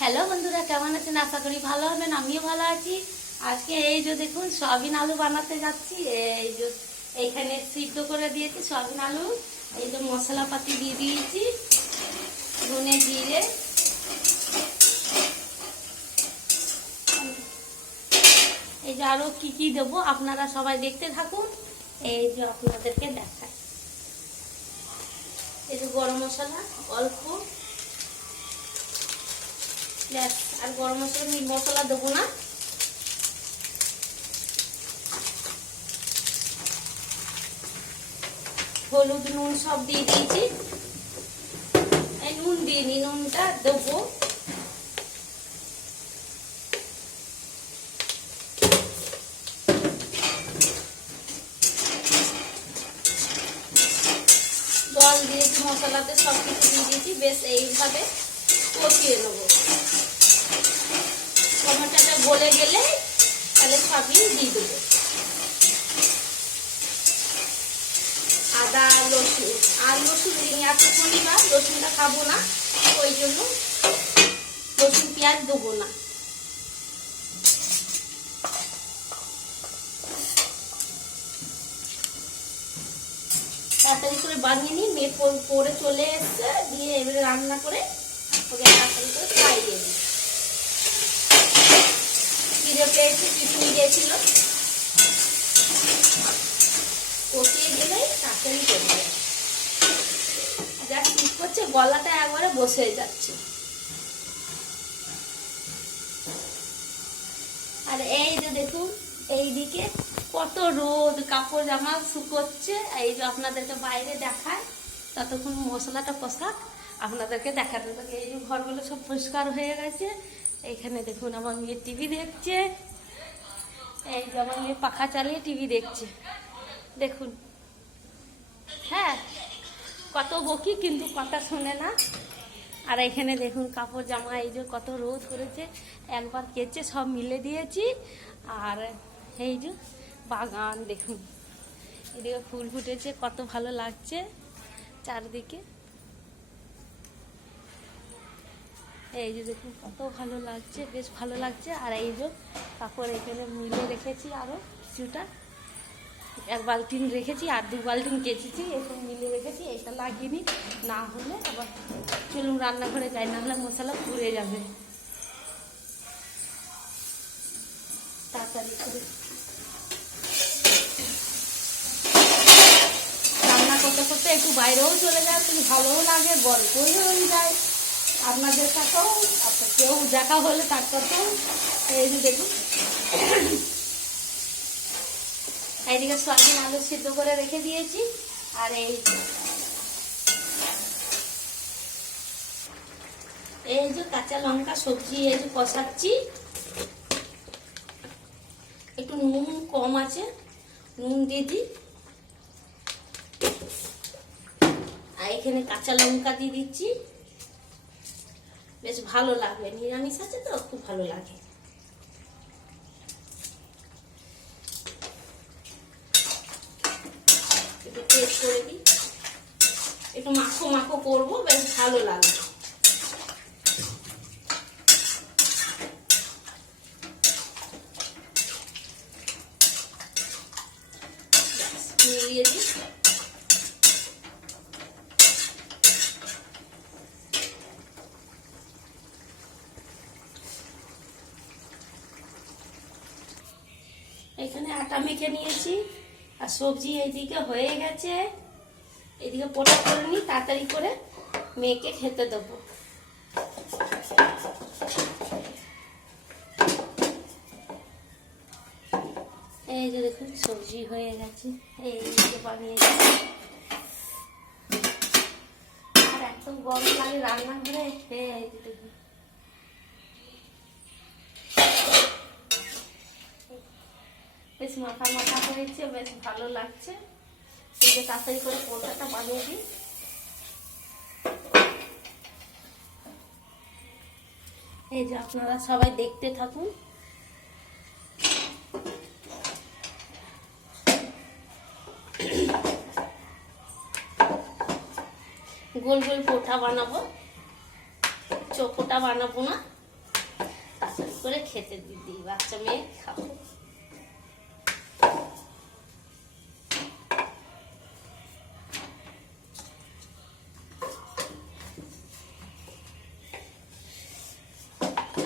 Hello বন্ধুরা, কেমন আছেন? আশা করি ভালো হবেন। আমিও ভালো আছি। আজকে এই যে দেখুন সয়াবিন আলু বানাতে যাচ্ছি। এই যে এইখানে সিদ্ধ করে দিয়েছি সয়াবিন আলু। এই যে মশলাপাতি দিয়ে দিয়েছি, ধনে জিরে, এই যে আরো কি কি দেবো আপনারা সবাই দেখতে থাকুন। এই যে আপনাদেরকে দেখায়, এই যে গরম মশলা অল্প, ব্যাস। আর গরম মশলা মিট মশলা দেবো না। হলুদ নুন সব দিয়ে দিয়েছি। এই নুন দিইনি, নুনটা দেবো। জল দিয়েছি, মশলাতে সব কিছু দিয়ে দিয়েছি। বেশ এইভাবে কষিয়ে নেবো। টমেটোটা গলে গেলে তাহলে সবই দিয়ে দেবো। আদা রসুন, আর রসুন দিইনি, আজকে শনিবার রসুনটা খাবো না, ওই জন্য রসুন পেঁয়াজ দেবো না। তাড়াতাড়ি করে বানিয়ে নিই, মেয়ে পরে চলে এসছে, দিয়ে এবারে রান্না করে ওকে তাড়াতাড়ি করে খাইয়ে দিই। খিদে পেয়েছে, টিফিন গিয়েছিল, কষিয়ে গেলেই তাড়াতাড়ি করে দেবে। যা ঠিক করছে, গলাটা একবারে বসে যাচ্ছে। আর এই যে দেখুন এইদিকে কত রোদ, কাপড় জামা শুকোচ্ছে। এই যে আপনাদেরকে বাইরে দেখায়, ততক্ষণ মশলাটা কষাক, আপনাদেরকে দেখাতে থাকে। এই যে ঘরগুলো সব পরিষ্কার হয়ে গেছে। এইখানে দেখুন আমার মেয়ে টিভি দেখছে। এই যে আমার মেয়ে পাখা চালিয়ে টিভি দেখছে, দেখুন। হ্যাঁ, কত বকি কিন্তু কথা শোনে না। আর এখানে দেখুন কাপড় জামা, এই যে কত রোদ করেছে, একবার কেচে সব মিলে দিয়েছি। আর এই যে বাগান দেখুন, এদিকে ফুল ফুটেছে, কত ভালো লাগছে চারদিকে। এই যে দেখুন কত ভালো লাগছে, বেশ ভালো লাগছে। আর এই যে কাপড় এখানে মিলে রেখেছি, আরও কিছুটা, এক বালতিন রেখেছি আর 2 বালতিন কেচেছি, এখানে মিলে রেখেছি। এটা লাগিয়ে না হলে আবার চলুন রান্নাঘরে যাই, না হলে মশলা পুড়ে যাবে। তাড়াতাড়ি করে রান্না করতে করতে একটু বাইরেও চলে যায়, একটু ভালোও লাগে, গল্পই হয়ে যায় আপনাদের সাথেও। আপনার কেউ দেখা হলে তার সাথেও। এই যে দেখুন এইদিকে সয়াবিন আলু সিদ্ধ করে রেখে দিয়েছি। আর এই যে কাঁচা লঙ্কা সবজি এই যে কষাচ্ছি। একটু নুন কম আছে, নুন দিয়ে দিই। আর এখানে কাঁচা লঙ্কা দিয়ে দিচ্ছি, বেশ ভালো লাগবে। নিরামিষ আছে তো, খুব ভালো লাগে। একটু টেস্ট করে দিই, একটু মাখো মাখো করবো, বেশ ভালো লাগবে। মিলিয়ে দিই। এখানে আটা মেখে নিয়েছি, আর সবজি এইদিকে হয়ে গেছে। এইদিকে পোটা করে নিই, তাড়াতাড়ি করে মেয়েকে খেতে দেবো। এই যে দেখুন সবজি হয়ে গেছে, এই যে বানিয়েছি। আর এত গরম লাগে রান্নাঘরে। এই যে দেখুন বেশ মাখা মাখা হয়েছে, বেশ ভালো লাগছে। এই যে তাড়াতাড়ি করে পোটাটা বানিয়ে দিই। এই যে আপনারা সবাই দেখতে থাকুন। গোল গোল পোটা বানাবো, চৌকোটা বানাবো না। তাড়াতাড়ি করে খেতে দিই, বাচ্চা মেয়ে খাবো।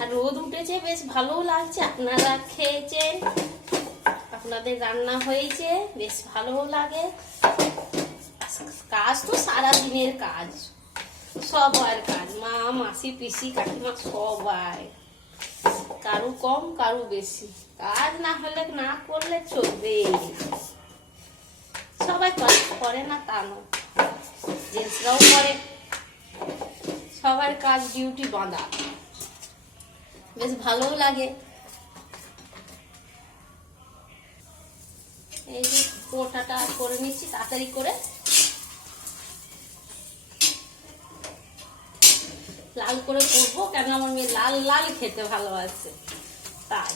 আর রোদ উঠেছে, বেশ ভালো লাগছে। আপনারা খেয়েছেন, আপনাদের রান্না হয়েছে, বেশ ভালো লাগে। কাজ তো সারাদিনের কাজ, সবার কাজ, মা মাসি পিসি কাকিমা সবাই, কারু কম কারু বেশি। কাজ না হলে না করলে চলবে, সবাই করে না তা নয়, জেন্টসরাও করে, সবার কাজ ডিউটি বাঁধা, বেশ ভালো লাগে। এই যে পোটাটা করে নিচ্ছি তাড়াতাড়ি করে, লাল করে করবো, কেন আমার মেয়ে লাল লাল খেতে ভালোবাসে, তাই।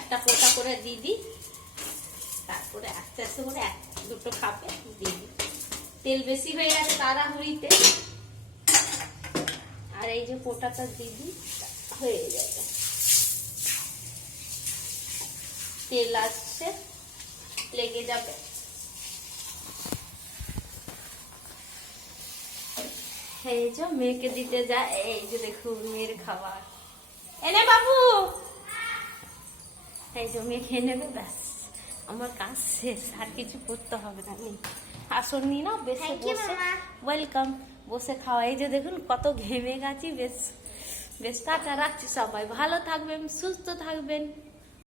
একটা পোটা করে দিয়ে দিই, তারপরে আস্তে আস্তে করে এক দুটো খাপে দিয়ে দিই। তেল বেশি হয়ে গেছে তাড়াহুড়িতে, আর এই যে পোটাটা দিয়ে দিই, হয়ে যাবে। তেল আসছে, লেগে যাবে। এই যে মেয়েকে দিতে যায়, এই যে দেখুন মেয়ের খাবার এনে বাবু, এই যে মেয়ে খেয়ে নেবে, ব্যাস আমার কাজ শেষ, আর কিছু করতে হবে না। আসন নি না, বেশি বসে, ওয়েলকাম, বসে খাওয়া। এই যে দেখুন কত ঘেমে গেছি, বেশ বেশ টাটা রাখছি। সবাই ভালো থাকবেন, সুস্থ থাকবেন।